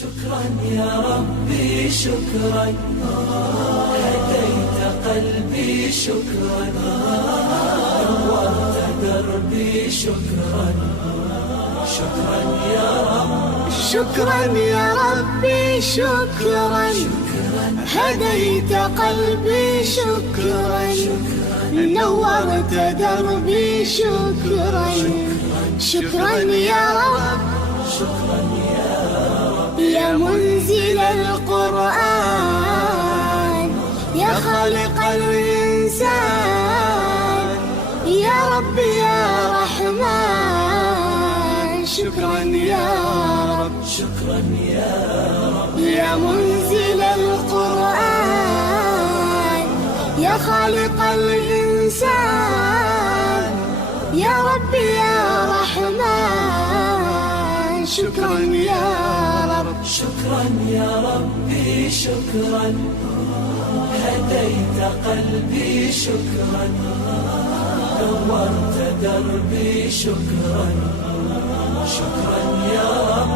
شكرا يا ربي شكرا، هديت قلبي شكرا، نورت دربي شكرا. شكرا يا رب، شكرا يا ربي شكرا، هديت قلبي شكرا، نورت دربي شكرا. شكرا يا رب، شكرا يا رب، يا منزل القرآن، يا خالق الإنسان، يا رب يا رحمن. شكرا يا رب، شكرا يا رب، يا منزل القرآن، يا خالق الإنسان، يا رب يا رحمن. شكرا يا رب، شكرا يا ربي شكرا، هديت قلبي شكرا، نورت دربي شكرا. شكرا يا رب،